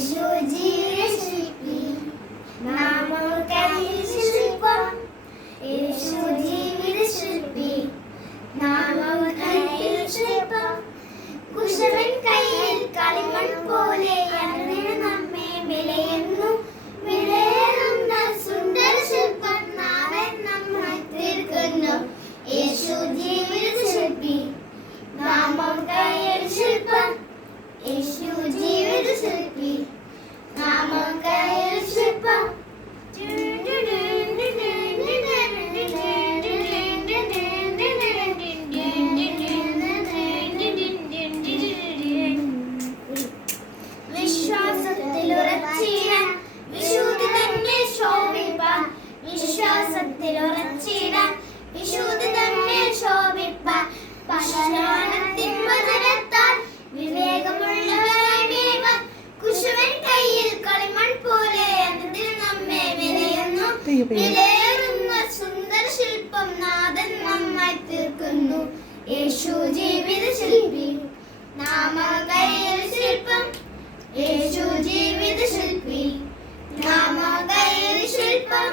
യേശു ജീവിതശില്പി നാമം കയ്യിൽ ശില്പം യേശു ജീവിതശില്പി നാമം കയ്യിൽ ശില്പം കുശവൻ കയ്യിൽ കളിമൺ പോലെ അതിന് നമ്മെ വിലയുന്നു വിലയേറുന്ന സുന്ദര ശില്പം നാളെ നമ്മെ തീർക്കുന്നു യേശു ജീവിതശില്പി നാമം കയ്യിൽ ശില്പം യേശു ജീവിതശില്പി നാമം കയ്യിൽ ശില്പം വിശ്വാസത്തിലുറച്ചിടാൻ വിശുദ്ധി തന്നെ ശോഭിപ്പാൻ വിശ്വാസത്തിലുറച്ചിടാൻ വിശുദ്ധി തന്നെ ശോഭിപ്പാൻ പശുവാനത്തിൻ വചനത്താൽ വിവേകമുള്ളവരായി വേഗം കുശവൻ കയ്യിൽ കളിമൺ പോലെ അതിൽ നമ്മെ വിലയുന്നു വിലയേറുന്ന സുന്ദര ശില്പം നാഥൻ നമ്മെ തീർക്കുന്നു യേശു ജീവിതശില്പി നാമം കയ്യിൽ ശില്പം യേശു ജീവിതശില്പി നാമം കയ്യിൽ ശില്പം